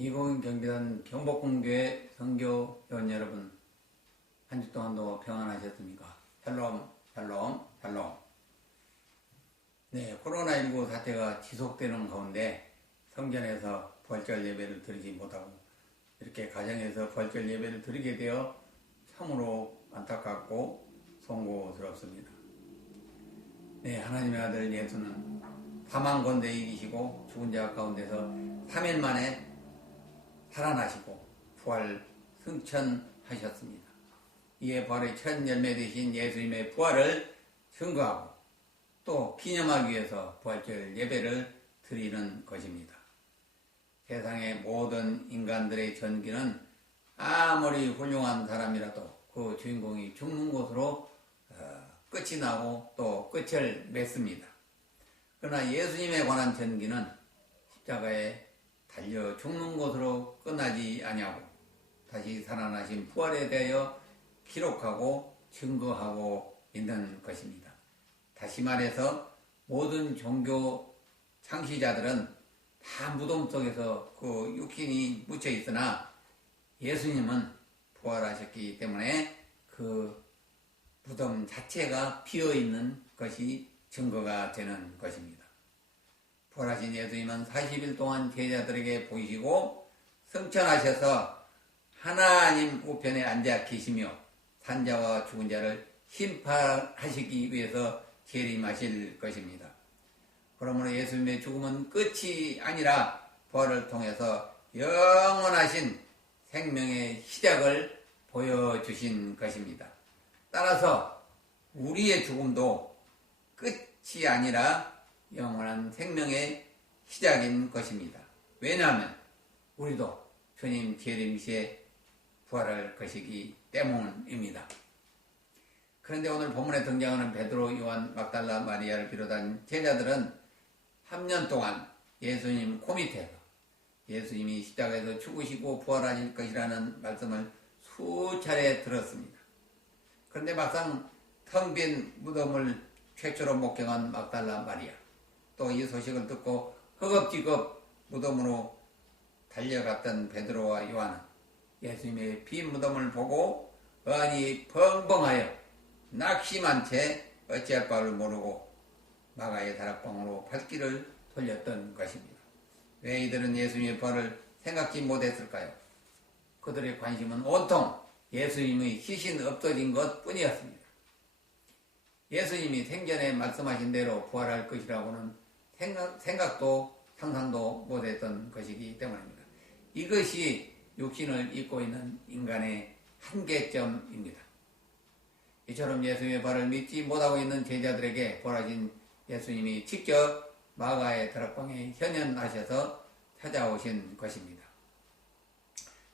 이공인 경비단 경복궁교회 선교회원 여러분, 한 주 동안도 평안하셨습니까? 샬롬, 샬롬, 샬롬. 네, 코로나19 사태가 지속되는 가운데 성전에서 부활절 예배를 드리지 못하고 이렇게 가정에서 부활절 예배를 드리게 되어 참으로 안타깝고 송구스럽습니다. 네, 하나님의 아들 예수는 사망 권대 이기시고 죽은 자 가운데서 3일 만에 살아나시고 부활 승천하셨습니다. 이에 부활의 첫 열매 되신 예수님의 부활을 증거하고 또 기념하기 위해서 부활절 예배를 드리는 것입니다. 세상의 모든 인간들의 전기는 아무리 훌륭한 사람이라도 그 주인공이 죽는 곳으로 끝이 나고 또 끝을 맺습니다. 그러나 예수님에 관한 전기는 십자가에 달려 죽는 곳으로 끝나지 아니하고 다시 살아나신 부활에 대하여 기록하고 증거하고 있는 것입니다. 다시 말해서 모든 종교 창시자들은 다 무덤 속에서 그 육신이 묻혀 있으나 예수님은 부활하셨기 때문에 그 무덤 자체가 비어있는 것이 증거가 되는 것입니다. 부활하신 예수님은 40일 동안 제자들에게 보이시고 승천하셔서 하나님 우편에 앉아 계시며 산자와 죽은 자를 심판하시기 위해서 재림하실 것입니다. 그러므로 예수님의 죽음은 끝이 아니라 부활을 통해서 영원하신 생명의 시작을 보여주신 것입니다. 따라서 우리의 죽음도 끝이 아니라 영원한 생명의 시작인 것입니다. 왜냐하면 우리도 주님 재림 시에 부활할 것이기 때문입니다. 그런데 오늘 본문에 등장하는 베드로, 요한, 막달라, 마리아를 비롯한 제자들은 3년 동안 예수님 코밑에서 예수님이 십자가에서 죽으시고 부활하실 것이라는 말씀을 수차례 들었습니다. 그런데 막상 텅 빈 무덤을 최초로 목격한 막달라 마리아, 또 이 소식을 듣고 허겁지겁 무덤으로 달려갔던 베드로와 요한은 예수님의 빈 무덤을 보고 의안이 벙벙하여 낙심한 채 어찌할 바를 모르고 마가의 다락방으로 발길을 돌렸던 것입니다. 왜 이들은 예수님의 부활을 생각지 못했을까요? 그들의 관심은 온통 예수님의 시신 없어진 것 뿐이었습니다. 예수님이 생전에 말씀하신 대로 부활할 것이라고는 생각도 상상도 못했던 것이기 때문입니다. 이것이 육신을 입고 있는 인간의 한계점입니다. 이처럼 예수님의 부활을 믿지 못하고 있는 제자들에게 부활하신 예수님이 직접 마가의 다락방에 현현하셔서 찾아오신 것입니다.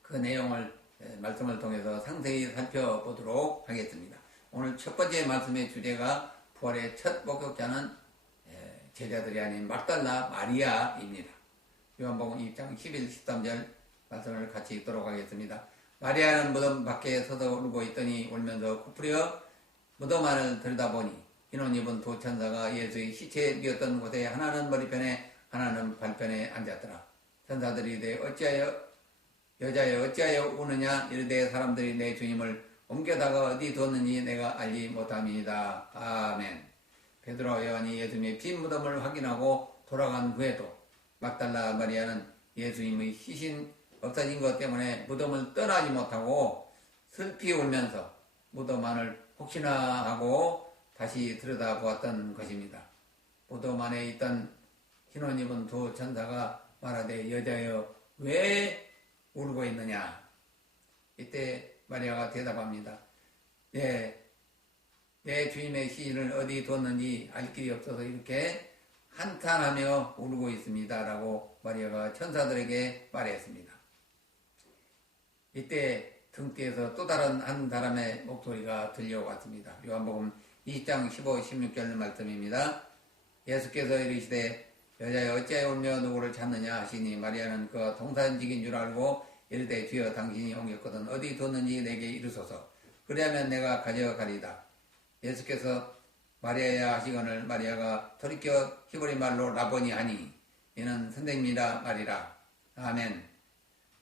그 내용을 말씀을 통해서 상세히 살펴보도록 하겠습니다. 오늘 첫 번째 말씀의 주제가 부활의 첫 목격자는 제자들이 아닌 막달라 마리아입니다. 요한복음 2장 11, 13절 말씀을 같이 읽도록 하겠습니다. 마리아는 무덤 밖에 서서 울고 있더니 울면서 코풀여 무덤 안을 들여다보니 흰옷 입은 두 천사가 예수의 시체에 뉘었던 곳에 하나는 머리편에 하나는 발편에 앉았더라. 천사들이 이르되 여자여 어찌하여 우느냐 이르되 사람들이 내 주님을 옮겨다가 어디 두었는지 내가 알지 못함이니이다. 아멘. 베드로와 요한이 예수님의 빈 무덤을 확인하고 돌아간 후에도 막달라 마리아는 예수님의 시신 없어진 것 때문에 무덤을 떠나지 못하고 슬피 울면서 무덤 안을 혹시나 하고 다시 들여다보았던 것입니다. 무덤 안에 있던 흰옷 입은 두 천사가 말하되 여자여 왜 울고 있느냐? 이때 마리아가 대답합니다. 내 주님의 시신을 어디 뒀는지 알 길이 없어서 이렇게 한탄하며 울고 있습니다. 라고 마리아가 천사들에게 말했습니다. 이때 등뒤에서 또 다른 한 사람의 목소리가 들려왔습니다. 요한복음 20장 15, 16절 말씀입니다. 예수께서 이르시되 여자여 어찌하여 울며 누구를 찾느냐 하시니 마리아는 그가 동산직인 줄 알고 이르되 주여 당신이 옮겼거든 어디 뒀는지 내게 이르소서 그리하면 내가 가져가리이다. 예수께서 마리아야 하시거늘 마리아가 돌이켜 히브리 말로 라보니 하니 이는 선생님이라 말이라. 아멘.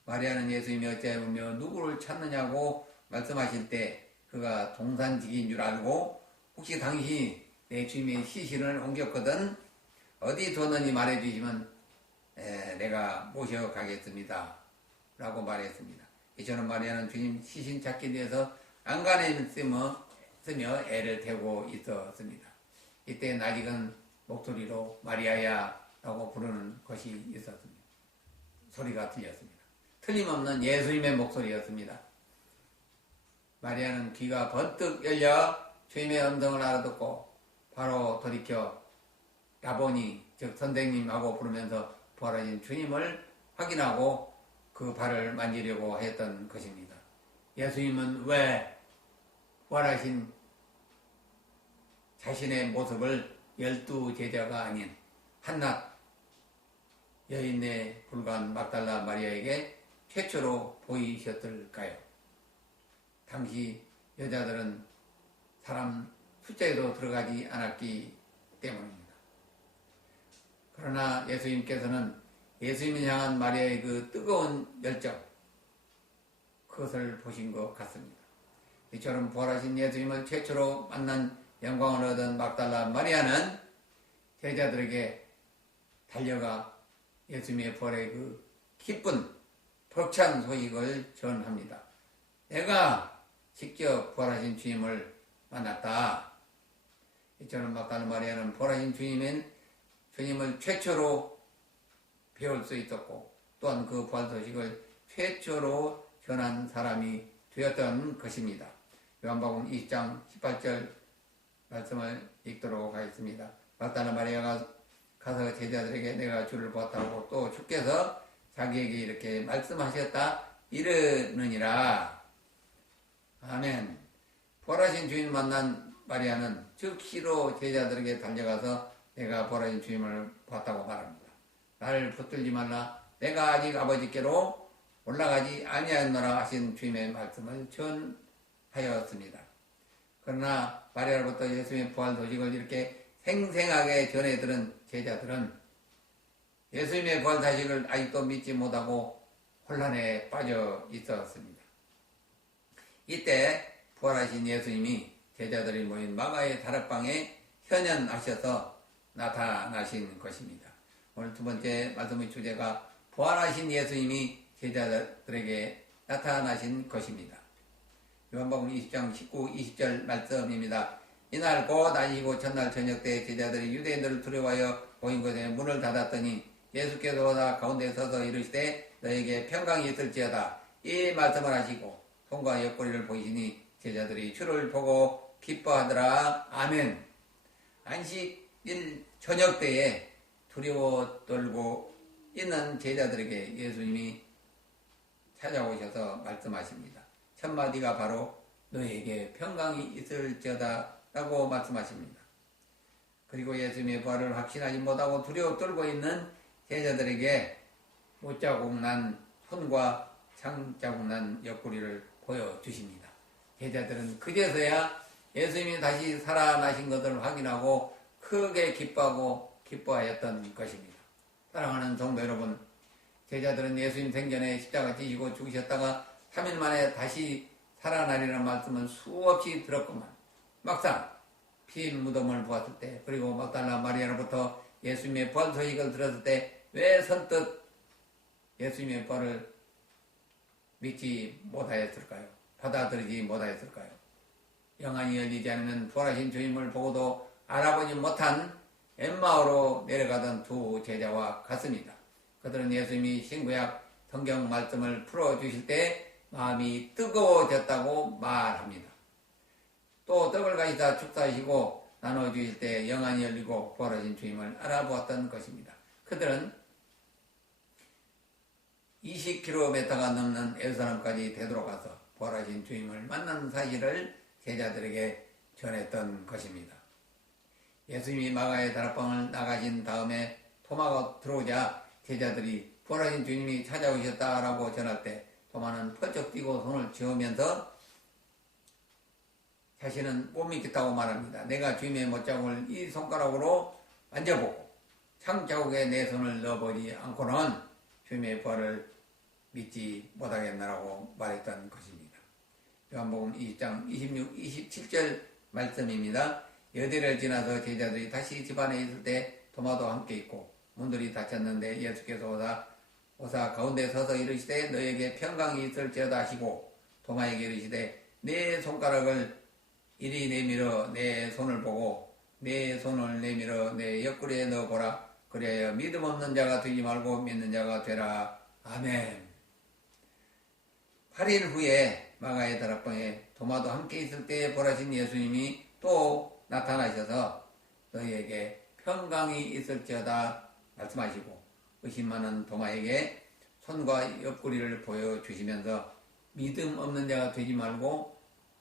마리아는 예수님이 어찌하여 누구를 찾느냐고 말씀하실 때 그가 동산직인 줄 알고 혹시 당신이 내 주님의 시신을 옮겼거든 어디 뒀느니 말해주시면 내가 모셔가겠습니다 라고 말했습니다. 이처럼 마리아는 주님 시신 찾기 위해서 안간힘을 쓰며 애를 태우고 있었습니다. 이때 낯익은 목소리로 마리아야 라고 부르는 것이 있었습니다. 소리가 들렸습니다. 틀림없는 예수님의 목소리였습니다. 마리아는 귀가 번뜩 열려 주님의 음성을 알아듣고 바로 돌이켜 라보니 즉 선생님하고 부르면서 부활하신 주님을 확인하고 그 발을 만지려고 했던 것입니다. 예수님은 왜 부활하신 자신의 모습을 12제자가 아닌 한낱 여인에 불과한 막달라 마리아에게 최초로 보이셨을까요? 당시 여자들은 사람 숫자에도 들어가지 않았기 때문입니다. 그러나 예수님께서는 예수님을 향한 마리아의 그 뜨거운 열정, 그것을 보신 것 같습니다. 이처럼 부활하신 예수님을 최초로 만난 영광을 얻은 막달라 마리아는 제자들에게 달려가 예수님의 부활의 그 기쁜 벅찬 소식을 전합니다. 내가 직접 부활하신 주님을 만났다. 이처럼 막달라 마리아는 부활하신 주님을 최초로 배울 수 있었고 또한 그 부활 소식을 최초로 전한 사람이 되었던 것입니다. 요한복음 20장 18절 말씀을 읽도록 하겠습니다. 막달라 마리아가 가서 제자들에게 내가 주를 보았다고 또 주께서 자기에게 이렇게 말씀하셨다 이르느니라. 아멘. 부활하신 주님 만난 마리아는 즉시로 제자들에게 달려가서 내가 부활하신 주님을 봤다고 말합니다. 나를 붙들지 말라. 내가 아직 아버지께로 올라가지 아니하였노라 하신 주님의 말씀을 전하였습니다. 그러나 마리아로부터 예수님의 부활 소식을 이렇게 생생하게 전해 들은 제자들은 예수님의 부활 소식을 아직도 믿지 못하고 혼란에 빠져 있었습니다. 이때 부활하신 예수님이 제자들이 모인 마가의 다락방에 현현하셔서 나타나신 것입니다. 오늘 두 번째 말씀의 주제가 부활하신 예수님이 제자들에게 나타나신 것입니다. 요한복음 20장 19, 20절 말씀입니다. 이날 곧 아니고 첫날 저녁 때 제자들이 유대인들을 두려워하여 모인 곳에 문을 닫았더니 예수께서 오다 가운데 서서 이르시되 너에게 평강이 있을지어다. 이 말씀을 하시고 손과 옆구리를 보이시니 제자들이 주를 보고 기뻐하더라. 아멘. 안식일 저녁 때에 두려워 떨고 있는 제자들에게 예수님이 찾아오셔서 말씀하십니다. 첫 마디가 바로 너에게 평강이 있을지어다 라고 말씀하십니다. 그리고 예수님의 부활을 확신하지 못하고 두려워 떨고 있는 제자들에게 못자국 난 손과 창자국 난 옆구리를 보여주십니다. 제자들은 그제서야 예수님이 다시 살아나신 것을 확인하고 크게 기뻐하고 기뻐하였던 것입니다. 사랑하는 성도 여러분, 제자들은 예수님 생전에 십자가 지시고 죽으셨다가 3일 만에 다시 살아나리라는 말씀을 수없이 들었구만. 막상 빈 무덤을 보았을 때 그리고 막달라 마리아로부터 예수님의 부활 소식을 들었을 때 왜 선뜻 예수님의 부활을 믿지 못하였을까요? 받아들이지 못하였을까요? 영안이 열리지 않는 부활하신 주님을 보고도 알아보지 못한 엠마오로 내려가던 두 제자와 같습니다. 그들은 예수님이 신구약 성경 말씀을 풀어주실 때 마음이 뜨거워졌다고 말합니다. 또 떡을 가지다 축사하시고 나눠주실 때 영안이 열리고 부활하신 주님을 알아보았던 것입니다. 그들은 20km가 넘는 예루살렘까지 되돌아가서 부활하신 주님을 만난 사실을 제자들에게 전했던 것입니다. 예수님이 마가의 다락방을 나가신 다음에 토마가 들어오자 제자들이 부활하신 주님이 찾아오셨다라고 전할 때 토마는 펄쩍 뛰고 손을 저으면서 자신은 못 믿겠다고 말합니다. 내가 주님의 못자국을 이 손가락으로 만져보고 창자국에 내 손을 넣어보지 않고는 주님의 부활을 믿지 못하겠나라고 말했던 것입니다. 요한복음 20장 26, 27절 말씀입니다. 여대를 지나서 제자들이 다시 집안에 있을 때 도마도 함께 있고 문들이 닫혔는데 예수께서 오사 가운데 서서 이르시되 너에게 평강이 있을지어다 하시고 도마에게 이르시되 내 손가락을 이리 내밀어 내 손을 보고 내 손을 내밀어 내 옆구리에 넣어보라. 그래야 믿음 없는 자가 되지 말고 믿는 자가 되라. 아멘. 8일 후에 마가의 다락방에 도마도 함께 있을 때 보라신 예수님이 또 나타나셔서 너희에게 평강이 있을지어다 말씀하시고 의심 많은 도마에게 손과 옆구리를 보여주시면서 믿음 없는 자가 되지 말고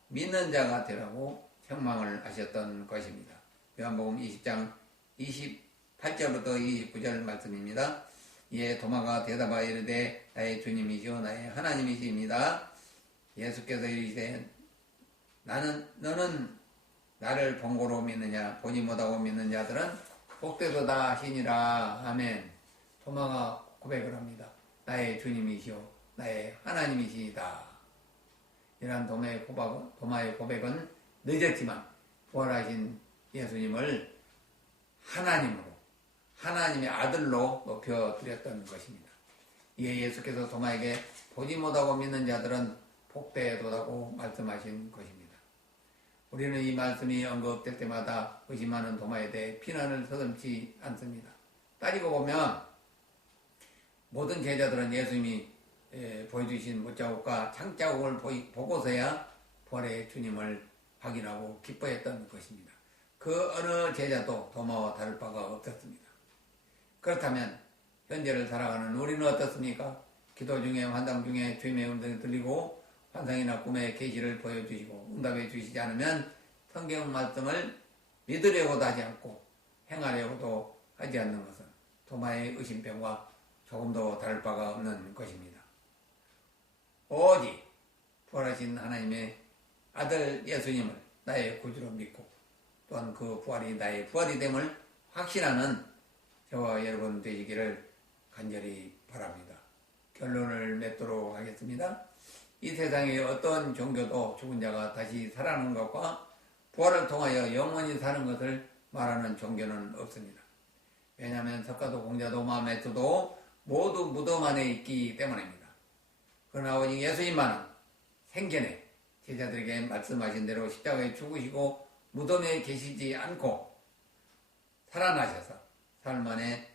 믿는 자가 되라고 책망을 하셨던 것입니다. 요한복음 20장 28절부터 29절 말씀입니다. 이에 도마가 대답하여 이르되 나의 주님이시오 나의 하나님이시입니다. 예수께서 이르시되 너는 나를 본고로 믿느냐 보지 못하고 믿는 자들은 복되도다 하시니라. 아멘. 도마가 고백을 합니다. 나의 주님이시오 나의 하나님이시다. 이러한 도마의 고백은 늦었지만 부활하신 예수님을 하나님으로 하나님의 아들로 높여드렸던 것입니다. 이에 예수께서 도마에게 보지 못하고 믿는 자들은 복되도다고 말씀하신 것입니다. 우리는 이 말씀이 언급될 때마다 의심하는 도마에 대해 비난을 서슴지 않습니다. 따지고 보면 모든 제자들은 예수님이 보여주신 못자국과 창자국을 보고서야 부활의 주님을 확인하고 기뻐했던 것입니다. 그 어느 제자도 도마와 다를 바가 없었습니다. 그렇다면 현재를 살아가는 우리는 어떻습니까? 기도 중에 환상 중에 주님의 음성이 들리고 환상이나 꿈의 계시를 보여주시고 응답해 주시지 않으면 성경 말씀을 믿으려고도 하지 않고 행하려고도 하지 않는 것은 도마의 의심병과 조금도 다를 바가 없는 것입니다. 오직 부활하신 하나님의 아들 예수님을 나의 구주로 믿고 또한 그 부활이 나의 부활이 됨을 확신하는 저와 여러분 되시기를 간절히 바랍니다. 결론을 맺도록 하겠습니다. 이 세상의 어떤 종교도 죽은 자가 다시 살아나는 것과 부활을 통하여 영원히 사는 것을 말하는 종교는 없습니다. 왜냐하면 석가도 공자도 마메트도 모두 무덤 안에 있기 때문입니다. 그러나 오직 예수님만은 생전에 제자들에게 말씀하신 대로 십자가에 죽으시고 무덤에 계시지 않고 살아나셔서 사흘 만에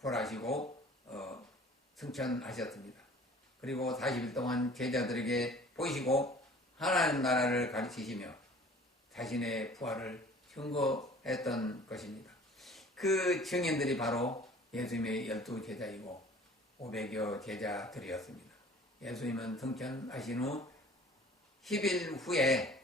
부활하시고 승천하셨습니다. 그리고 40일 동안 제자들에게 보이시고 하나님 나라를 가르치시며 자신의 부활을 증거했던 것입니다. 그 증인들이 바로 예수님의 12제자이고 500여 제자들이었습니다. 예수님은 승천하신 후 10일 후에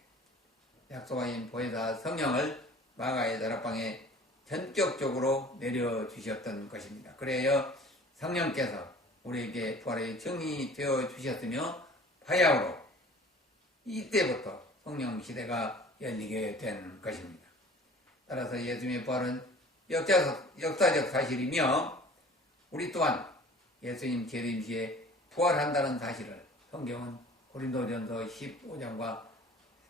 약속하신 보혜사 성령을 마가의 다락방에 전격적으로 내려주셨던 것입니다. 그래야 성령께서 우리에게 부활의 증이 되어 주셨으며 바야흐로 이때부터 성령 시대가 열리게 된 것입니다. 따라서 예수님의 부활은 역사적 사실이며 우리 또한 예수님 재림시에 부활한다는 사실을 성경은 고린도전서 15장과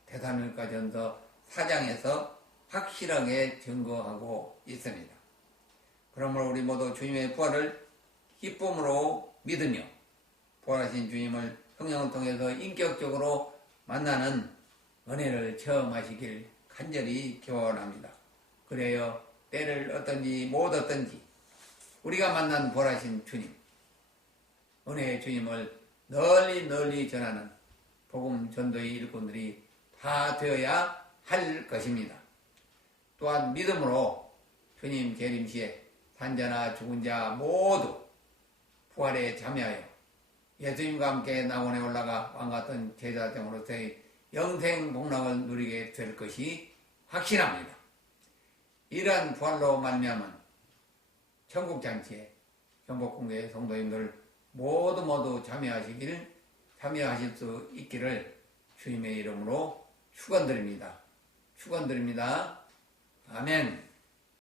데살로니가전서 4장에서 확실하게 증거하고 있습니다. 그러므로 우리 모두 주님의 부활을 기쁨으로 믿으며 부활하신 주님을 성령을 통해서 인격적으로 만나는 은혜를 체험하시길 간절히 기원합니다. 그래요 때를 어떤지 못 어떤지 우리가 만난 부활하신 주님, 은혜의 주님을 널리 전하는 복음 전도의 일꾼들이 다 되어야 할 것입니다. 또한 믿음으로 주님 재림시에 산자나 죽은 자 모두 부활에 참여하여 예수님과 함께 낙원에 올라가 왕같은 제자됨으로서의 영생 복락을 누리게 될 것이 확신합니다. 이러한 부활로 말미암은 천국잔치에 경복궁교회 성도님들 모두 참여하실 수 있기를 주님의 이름으로 축원드립니다. 아멘.